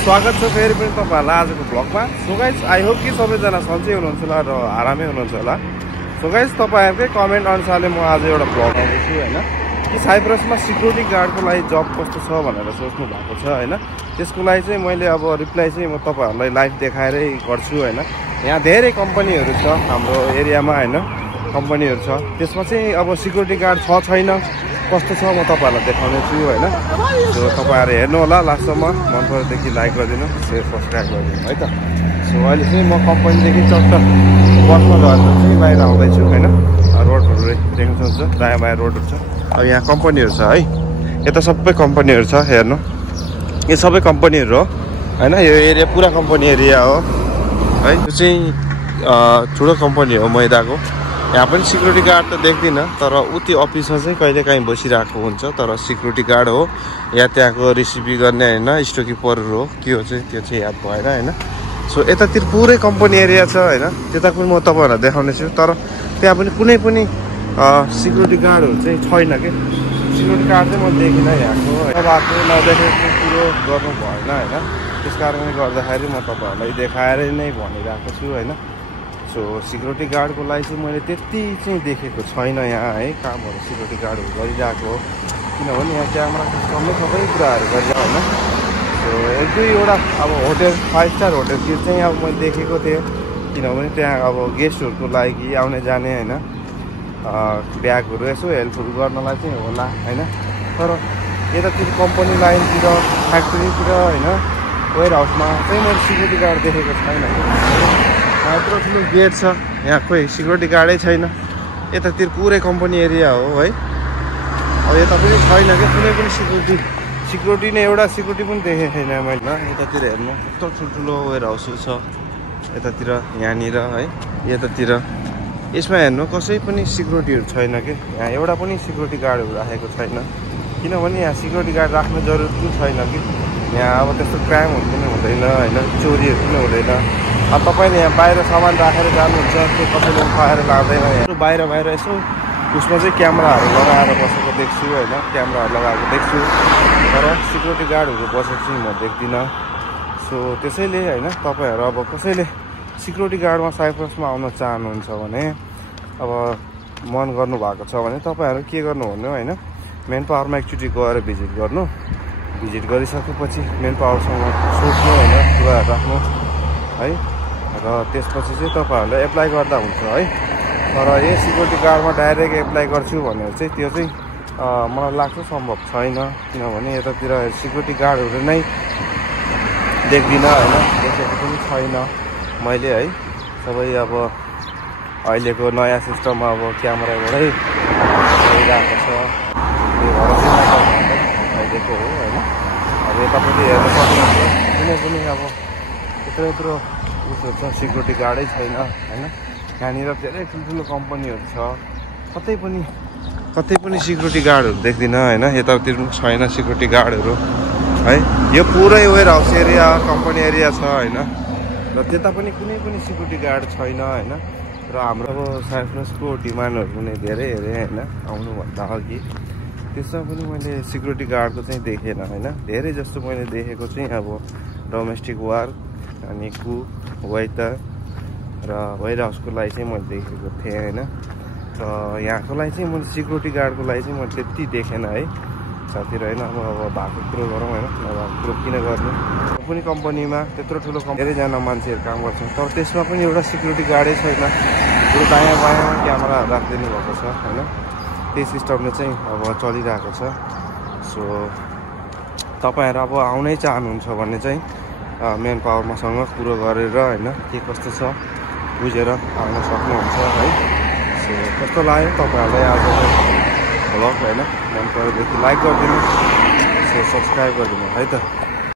स्वागत छ फेरि पनि तपाईहरुलाई आजको ब्लगमा। सो गाइस आई होप कि सबैजना सन्चै हुनुहुन्छ होला र आरामै हुनुहुन्छ होला। सो गाइस तपाईहरुकै कमेन्ट अनुसारले म आज एउटा ब्लग आउँदैछु हैन कि साइप्रसमा सिक्युरिटी गार्डको लागि जब कस्तो छ भनेर सोच्नु भएको छ हैन। त्यसको लागि चाहिँ मैले अब रिप्लाई चाहिँ म तपाईहरुलाई लाइभ देखाएरै गर्छु हैन। यहाँ धेरै कम्पनीहरु छ हाम्रो एरियामा हैन, कम्पनीहरु छ। त्यसमा चाहिँ अब सिक्युरिटी गार्ड छ छैन कस्तो छ म तपाईहरुलाई देखाउने छु हैन। सो तपाईहरु हेर्नु होला लास्टसम्म, मन परेदेखि लाइक गरिदिनु, शेयर सब्स्क्राइब गरिदिनु है त। सो अहिले चाहिँ म कम्पनीदेखि चट्ट बसमा झरेर चाहिँ बाहिर आउँदैछु हैन। रोडहरु देख्न सक्नुहुन्छ, दायाँ बायाँ रोडहरु छ। अब यहाँ कम्पनीहरु छ है, यता सबै कम्पनीहरु छ हेर्नु। यो सबै कम्पनीहरु हो हैन, यो एरिया पुरा कम्पनी एरिया हो है। यो चाहिँ ठुलो कम्पनी हो मैदाको। यहाँ पनि सिक्युरिटी गार्ड त देख्दिनँ, तर उति अफिसमा चाहिँ कहिले काहीँ बसिरहेको हुन्छ। तर सिक्युरिटी गार्ड हो या त्यहाँको रिसिभी गर्ने होइन, स्टोकिपरहरू हो के हो चाहिँ त्यो चाहिँ याद भएन होइन। सो यतातिर पुरै कम्पनी एरिया छ होइन, त्यता पनि म तपाईँहरूलाई देखाउने छु। तर त्यहाँ पनि कुनै पनि सिक्युरिटी गार्डहरू चाहिँ छैन कि। सिक्युरिटी गार्ड चाहिँ म देखिनँ यहाँको, भएको नदेखेको कुरो गर्नु भएन होइन। त्यस कारणले गर्दाखेरि म तपाईँहरूलाई देखाएरै नै भनिरहेको छु होइन। सो सिक्युरिटी गार्डको लागि चाहिँ मैले त्यति चाहिँ देखेको छैन यहाँ है, कामहरू सिक्युरिटी गार्डहरू गरिरहेको। किनभने यहाँ क्यामेरा सिस्टममै सबै कुराहरू गरिरहेको होइन। सो एक दुईवटा अब होटेल 5 स्टार होटेलतिर चाहिँ अब मैले देखेको थिएँ, किनभने त्यहाँ अब गेस्टहरूको लागि आउने जाने होइन ब्यागहरू यसो हेल्पहरू गर्नलाई चाहिँ होला होइन। तर यतातिर कम्पनी लाइनतिर फ्याक्ट्रीतिर होइन वेयर हाउसमा चाहिँ मैले सिक्युरिटी गार्ड देखेको छैन। यत्रो ठुलो गेट छ, यहाँ कोही सिक्युरिटी गार्डै छैन। यतातिर पुरै कम्पनी एरिया हो है। अब यता पनि छैन क्या कुनै पनि सिक्युरिटी नै, एउटा सिक्युरिटी पनि देखेको छैन मैले। यतातिर हेर्नु कस्तो ठुल्ठुलो वेयर हाउसहरू छ यतातिर, यहाँनिर है। यतातिर यसमा हेर्नु कसै पनि सिक्युरिटीहरू छैन कि, यहाँ एउटा पनि सिक्युरिटी गार्डहरू राखेको छैन। किनभने यहाँ सिक्युरिटी गार्ड राख्ने जरुरत पनि छैन कि। यहाँ अब त्यस्तो क्राइमहरू पनि हुँदैन होइन, चोरीहरू पनि हुँदैन। अब तपाईँले यहाँ बाहिर सामान राखेर जानुहुन्छ, त्यो कसैले उठाएर लाँदैन। यहाँ बाहिर यसो उसमा चाहिँ क्यामेराहरू लगाएर बसेको देख्छु होइन, क्यामेराहरू लगाएको देख्छु। तर सिक्युरिटी गार्डहरू बसेको चाहिँ म देख्दिनँ। सो त्यसैले होइन तपाईँहरू अब कसैले सिक्युरिटी गार्डमा साइप्रसमा आउन चाहनुहुन्छ भने, अब मन गर्नुभएको छ भने तपाईँहरू के गर्नु भन्नु होइन, मेन पावरमा एकचोटि गएर भिजिट गर्नु। भिजिट गरिसकेपछि मेन पावरसँग सोध्नु होइन, कुराहरू राख्नु है। र त्यसपछि चाहिँ तपाईँहरूले एप्लाई गर्दा हुन्छ है। तर यही सिक्युरिटी गार्डमा डाइरेक्ट एप्लाई गर्छु भनेर चाहिँ त्यो चाहिँ मलाई लाग्छ सम्भव छैन। किनभने यतातिर सिक्युरिटी गार्डहरू नै देख्दिनँ होइन, देखेको पनि छैन मैले है। सबै अब अहिलेको नयाँ सिस्टममा अब क्यामेराबाटै भइरहेको छ, त्यो भएर अहिलेको हो होइन। अब यता पनि हेर्न सक्नुहुन्छ, कुनै पनि अब यत्रो उसहरू छ सिक्युरिटी गार्डै छैन होइन। यहाँनिर धेरै ठुल्ठुलो कम्पनीहरू छ, कतै पनि सिक्युरिटी गार्डहरू देख्दिनँ होइन। यतातिर पनि छैन सिक्युरिटी गार्डहरू है। यो पुरै warehouse area company area छ होइन। र त्यता पनि कुनै पनि सिक्युरिटी गार्ड छैन होइन। र हाम्रो अब साइप्रसको डिमान्डहरू पनि धेरै हेरेँ होइन आउनुभन्दा अघि, त्यसमा पनि मैले सिक्युरिटी गार्डको चाहिँ देखेन होइन। धेरै जस्तो मैले देखेको चाहिँ अब डोमेस्टिक वर्क अनि कुक, वेटर र वेयर हाउसको लागि चाहिँ मैले देखेको थिएँ होइन। र यहाँको लागि चाहिँ मैले सिक्युरिटी गार्डको लागि चाहिँ मैले त्यति देखेन है साथीहरू होइन। अब भएको कुरो गरौँ होइन, नभएको कुरो किन गर्नु। कुनै कम्पनीमा त्यत्रो ठुलो धेरैजना मान्छेहरू काम गर्छन्, तर त्यसमा पनि एउटा सिक्युरिटी गार्डै छैन। त्यो दायाँ बायाँमा क्यामेराहरू राखिदिनु भएको छ होइन। त्यही सिस्टमले चाहिँ अब चलिरहेको छ। सो तपाईँहरू अब आउनै चाहनुहुन्छ भने चाहिँ मेन पावरमासँग कुरो गरेर होइन के कस्तो छ बुझेर आउन सक्नुहुन्छ है। सो कस्तो लाग्यो तपाईँहरूलाई आजको भ्लग होइन, मन परेदेखि लाइक गरिदिनु, सो सब्सक्राइब गरिदिनु है त।